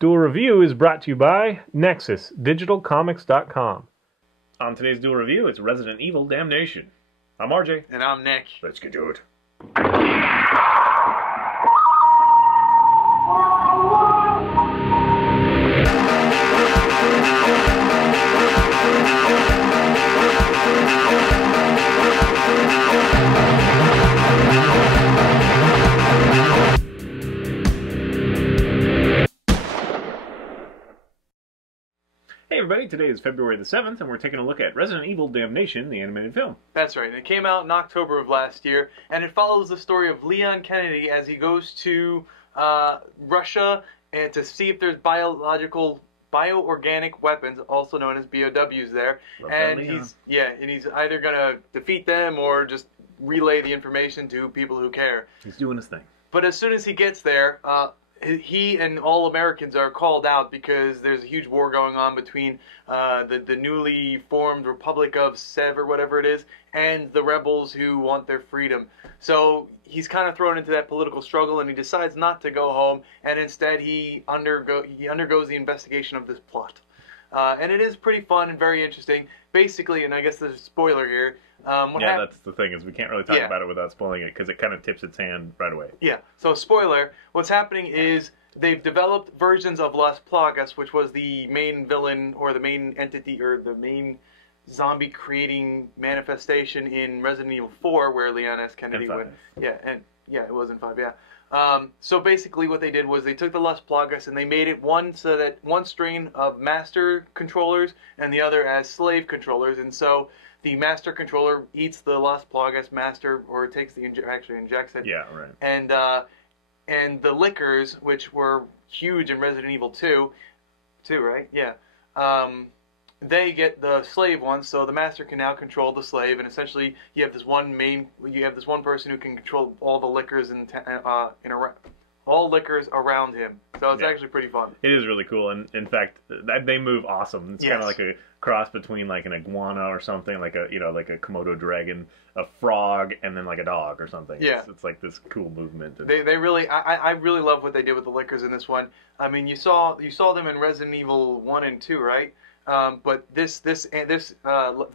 Duel Review is brought to you by NexusDigitalComics.com. On today's Duel Review, it's Resident Evil Damnation. I'm RJ. And I'm Nick. Let's get to it. Hey everybody, today is February the 7th, and we're taking a look at Resident Evil Damnation, the animated film. That's right, and it came out in October of last year, and it follows the story of Leon Kennedy as he goes to Russia and to see if there's bioorganic weapons, also known as BOWs there, and he's either gonna defeat them or just relay the information to people who care. He's doing his thing. But as soon as he gets there, he and all Americans are called out because there's a huge war going on between the newly formed Republic of Sev or whatever it is and the rebels who want their freedom. So he's kind of thrown into that political struggle, and he decides not to go home, and instead he undergoes the investigation of this plot. And it is pretty fun and very interesting. Basically, and I guess there's a spoiler here. That's the thing, is we can't really talk about it without spoiling it, because it kind of tips its hand right away. Yeah, so spoiler, what's happening is they've developed versions of Las Plagas, which was the main villain, or the main entity, or the main zombie-creating manifestation in Resident Evil 4, where Leon S. Kennedy went. Yeah, it was in 5, yeah. So basically what they did was they took the Las Plagas and they made it one strain of master controllers and the other as slave controllers, and so the master controller eats the Las Plagas master, or takes the actually injects it. Yeah, right. And the liquors, which were huge in Resident Evil 2, right? Yeah. They get the slave ones, so the master can now control the slave, and essentially you have this one person who can control all the liquors all liquors around him. So it's actually pretty fun. It is really cool, and in fact, they move awesome. It's kind of like a cross between like an iguana or something, like a Komodo dragon, a frog, and then like a dog or something. Yeah, it's like this cool movement. They really, I really love what they did with the liquors in this one. I mean, you saw them in Resident Evil 1 and 2, right? But this, did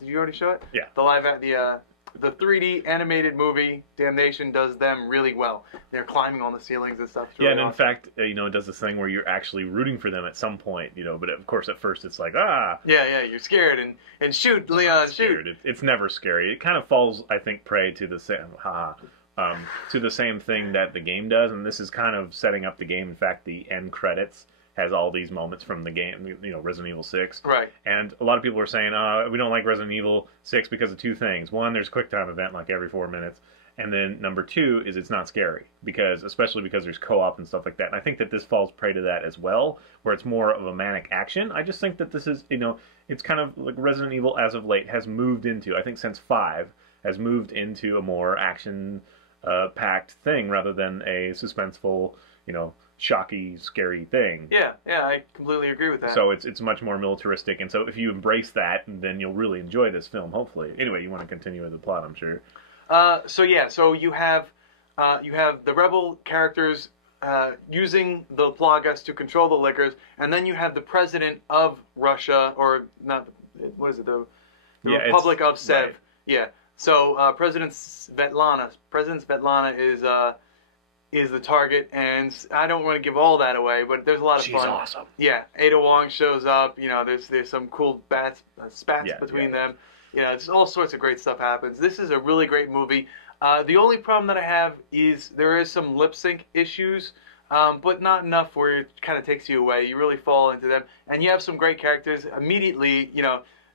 you already show it? Yeah. The 3D animated movie Damnation does them really well. They're climbing on the ceilings and stuff. Really awesome. In fact, it does this thing where you're actually rooting for them at some point, but of course at first it's like, ah. Yeah, you're scared and shoot, Leon, shoot. It's never scary. It kind of falls, I think, prey to the same, to the same thing that the game does, and this is kind of setting up the game. In fact, the end credits has all these moments from the game, Resident Evil 6. Right. And a lot of people are saying, we don't like Resident Evil 6 because of two things. One, there's a quick time event like every 4 minutes. And then number two is it's not scary, especially because there's co-op and stuff like that. And I think that this falls prey to that as well, where it's more of a manic action. I just think that this is, it's kind of like Resident Evil as of late has moved into, I think since 5, has moved into a more action-packed thing rather than a suspenseful, shocky, scary thing. Yeah, I completely agree with that. So it's much more militaristic, and so if you embrace that, then you'll really enjoy this film, hopefully. Anyway, you want to continue with the plot, I'm sure. So you have the rebel characters using the Plagas to control the liquors, and then you have the president of Russia, or not, what is it, the Republic of Sev. Right. Yeah. So President Svetlana is the target, and I don't want to give all that away, but there's a lot of fun. She's awesome. Yeah, Ada Wong shows up. There's some cool spats between them. It's all sorts of great stuff happens. This is a really great movie. The only problem that I have is there is some lip sync issues, but not enough where it kind of takes you away. You really fall into them, and you have some great characters. Immediately,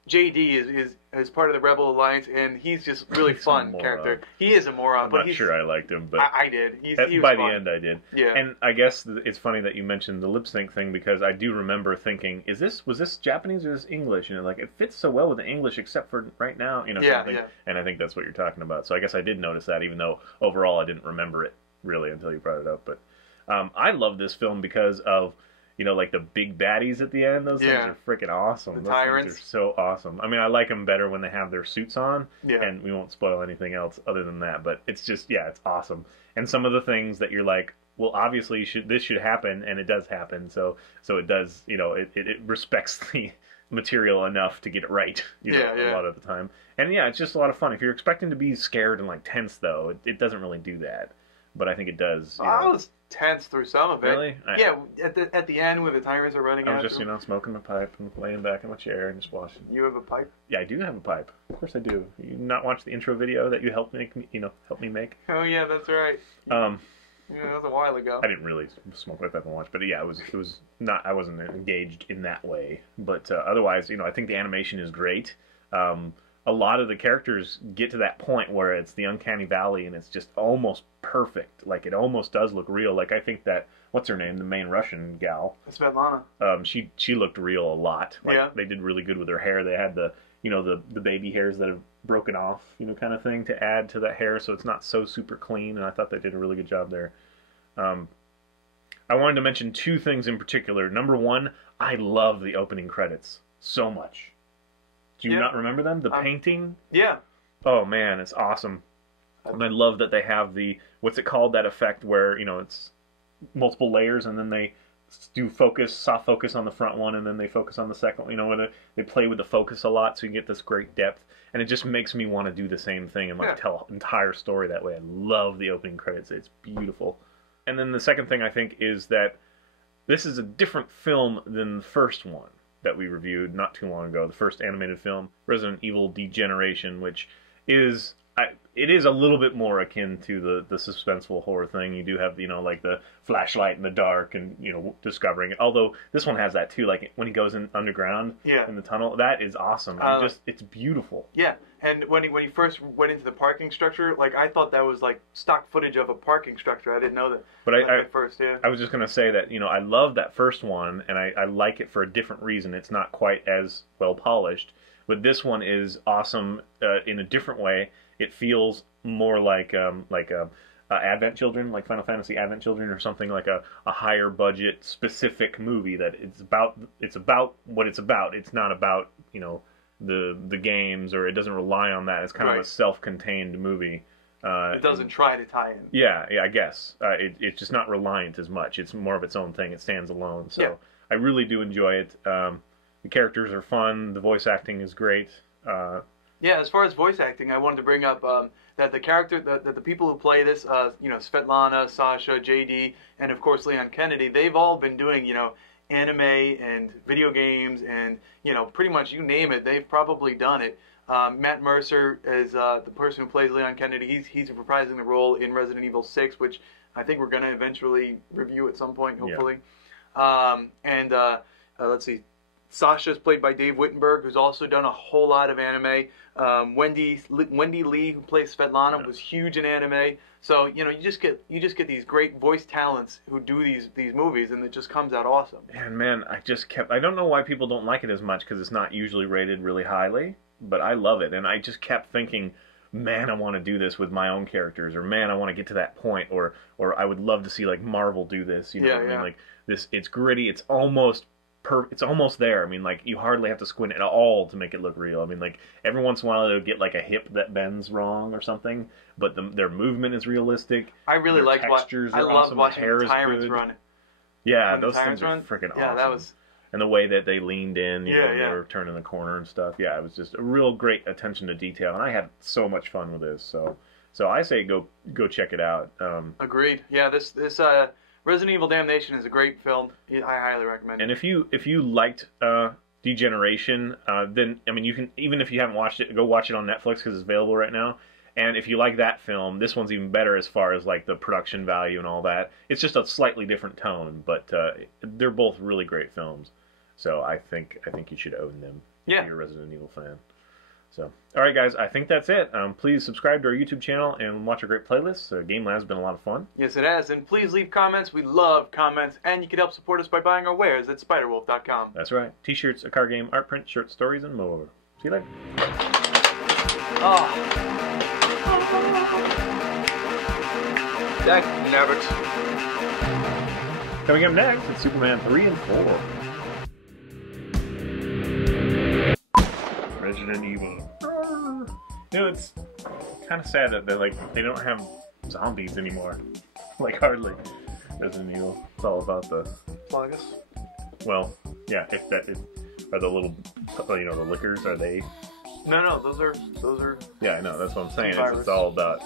JD is part of the Rebel Alliance, and he's just really fun character. He is a moron. I'm not sure I liked him, but I did. He was by fun. the end I did. Yeah. And I guess it's funny that you mentioned the lip sync thing, because I do remember thinking, was this Japanese or is this English? It fits so well with the English except for right now, something. Yeah. And I think that's what you're talking about. So I guess I did notice that, even though overall I didn't remember it really until you brought it up. But I love this film because of like the big baddies at the end. Those things are freaking awesome. The tyrants. Those things are so awesome. I mean, I like them better when they have their suits on. Yeah. And we won't spoil anything else other than that. But it's just, it's awesome. And some of the things that you're like, well, obviously this should happen, and it does happen. So it does, it respects the material enough to get it right, a lot of the time. And yeah, it's just a lot of fun. If you're expecting to be scared and like tense, though, it doesn't really do that. But I think it does. I was tense through some of it. Really? Yeah, at the end when the tyrants are running out. I was just, smoking my pipe and laying back in my chair and just watching. You have a pipe? Yeah, I do have a pipe. Of course I do. You not watch the intro video that you helped me make? Oh yeah, that's right. Yeah, that was a while ago. I didn't really smoke my pipe and watch, but yeah, it was not. I wasn't engaged in that way. But otherwise, I think the animation is great. A lot of the characters get to that point where it's the uncanny valley and it's just almost perfect. Like, it almost does look real. Like, I think that, what's her name, the main Russian gal, Svetlana. She looked real a lot. Like, yeah. They did really good with her hair. They had the baby hairs that have broken off, kind of thing to add to that hair, so it's not so super clean, and I thought they did a really good job there. I wanted to mention two things in particular. Number one, I love the opening credits so much. Do you not remember them? The painting? Yeah. Oh man, it's awesome. And I love that they have the, what's it called, that effect where, it's multiple layers and then they do soft focus on the front one and then they focus on the second one. Where they play with the focus a lot so you get this great depth. And it just makes me want to do the same thing and tell an entire story that way. I love the opening credits. It's beautiful. And then the second thing I think is that this is a different film than the first one that we reviewed not too long ago, the first animated film, Resident Evil Degeneration, which is, it is a little bit more akin to the suspenseful horror thing. You do have, like the flashlight in the dark and, discovering it. Although this one has that too, like when he goes in underground in the tunnel. That is awesome. It's beautiful. Yeah, and when he first went into the parking structure, like I thought that was like stock footage of a parking structure. I didn't know that. But at first, yeah. I was just going to say that, I love that first one, and I like it for a different reason. It's not quite as well polished. But this one is awesome in a different way. It feels more like Advent Children, like Final Fantasy Advent Children, or something like a higher budget specific movie that it's about what it's about. It's not about the games, or it doesn't rely on that. It's kind of a self-contained movie. It doesn't try to tie in. Yeah, I guess it's just not reliant as much. It's more of its own thing. It stands alone. So I really do enjoy it. The characters are fun. The voice acting is great. Yeah, as far as voice acting, I wanted to bring up that the people who play this, Svetlana, Sasha, JD, and of course Leon Kennedy, they've all been doing, anime and video games and, pretty much you name it, they've probably done it. Matt Mercer is the person who plays Leon Kennedy. He's reprising the role in Resident Evil 6, which I think we're going to eventually review at some point, hopefully. Yeah. Let's see. Sasha's played by Dave Wittenberg, who's also done a whole lot of anime. Wendy Lee, who plays Svetlana, was huge in anime. So you just get these great voice talents who do these movies, and it just comes out awesome. And man, I don't know why people don't like it as much, because it's not usually rated really highly, but I love it, and I just kept thinking, man, I want to do this with my own characters, or man, I want to get to that point, or I would love to see like Marvel do this. What I mean? Like this, it's gritty, it's almost there. I mean, like, you hardly have to squint at all to make it look real. I mean, like, every once in a while they'll get like a hip that bends wrong or something, but their movement is realistic. I really liked textures. I loved watching the Tyrants run. Yeah, those things are freaking awesome. Yeah, that was. And the way that they leaned in, they were turning the corner and stuff. Yeah, it was just a real great attention to detail, and I had so much fun with this. So I say go check it out. Agreed. Yeah, this Resident Evil Damnation is a great film. I highly recommend it. And if you liked Degeneration, then I mean, you can, even if you haven't watched it, go watch it on Netflix because it's available right now. And if you like that film, this one's even better as far as like the production value and all that. It's just a slightly different tone, but they're both really great films. So I think you should own them if you're a Resident Evil fan. So, all right, guys, I think that's it. Please subscribe to our YouTube channel and watch our great playlists. Game Lab's been a lot of fun. Yes, it has. And please leave comments. We love comments. And you can help support us by buying our wares at spiderwolf.com. That's right. T-shirts, a card game, art print, short stories, and more. See you later. Oh. That never. Coming up next, it's Superman 3 and 4. Resident Evil. It's kind of sad that they don't have zombies anymore. Like, hardly. Resident Evil. It's all about the. Plagas. Well, yeah. If that are the little, you know, the liquors. Are they? No, those are. Yeah, I know. That's what I'm saying. Virus. It's all about.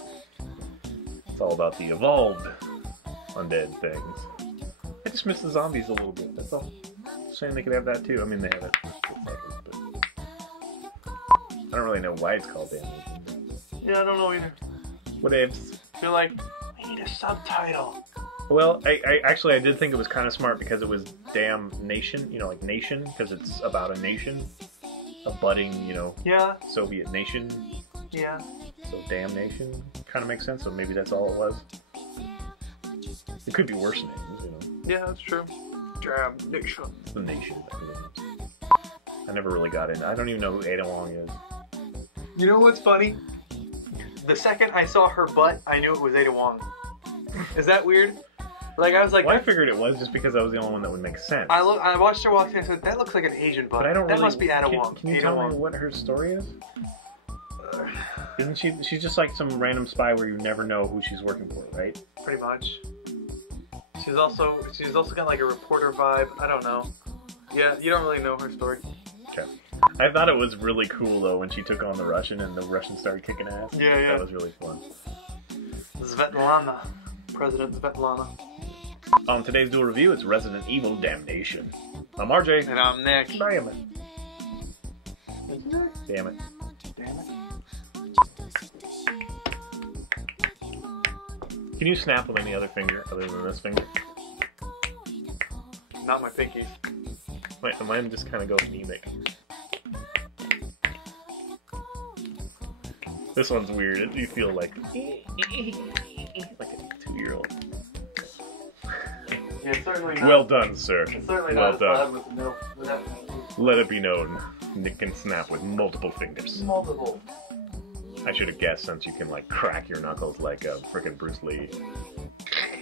It's all about the evolved undead things. I just miss the zombies a little bit. That's all. Saying they could have that too. I mean, they have it. But I don't really know why it's called Damnation. Yeah, I don't know either. What ifs? You're like, we need a subtitle. Well, I did think it was kind of smart because it was Damnation, you know, like nation, because it's about a nation, a budding, you know, Yeah. Soviet nation. Yeah. So Damnation kind of makes sense. So maybe that's all it was. It could be worse names, you know. Yeah, that's true. Damnation. It's the nation. I never really got in. I don't even know who Ada Wong is. You know what's funny? The second I saw her butt, I knew it was Ada Wong. Is that weird? Like, I was like... Well, I figured it was just because I was the only one that would make sense. I watched her walk in and said, that looks like an Asian butt. But I don't that really... must be Ada Wong. Can you Ada tell Wong. me what her story is? Isn't she... She's just like some random spy where you never know who she's working for, right? Pretty much. She's also got like a reporter vibe. I don't know. Yeah, you don't really know her story. Okay. I thought it was really cool though when she took on the Russian and the Russian started kicking ass. Yeah, yeah. That was really fun. Svetlana. President Svetlana. On today's Duel review, it's Resident Evil Damnation. I'm RJ. And I'm Nick. Damn it. Damn it. Damn it. Can you snap with any other finger other than this finger? Not my pinkies. Mine just kind of goes anemic. This one's weird. You feel like a 2-year-old. Yeah, it's certainly not. Well done, sir. It's certainly Well not done. as loud with the middle. Let it be known, Nick can snap with multiple fingers. Multiple. I should have guessed since you can like crack your knuckles like a frickin' Bruce Lee.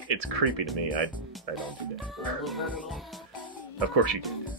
It's creepy to me. I don't do that. Of course you did.